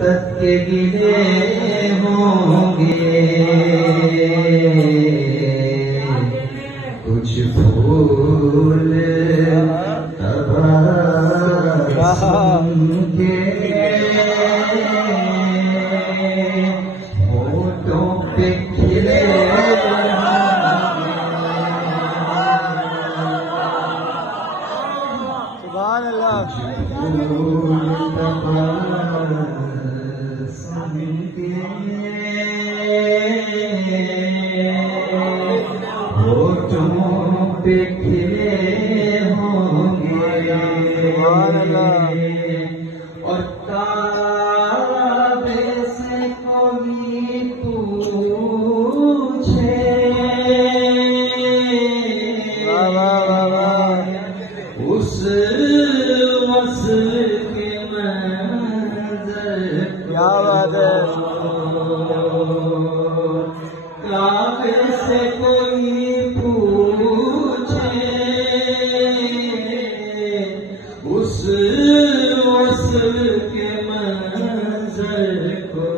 तक के गिले होंगे, कुछ फूल तबासुम के होठों पे खिले सुभान अल्लाह। होठों पे खिले होंगे और काबे से कोई पूछे उस वस्ल के मंज़र, क्या बात है। काबे से कोई पूछे उस वस्ल के मंज़र को,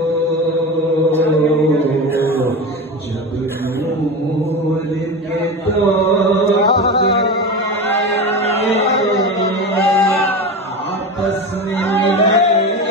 जब नूर के आपस में मिले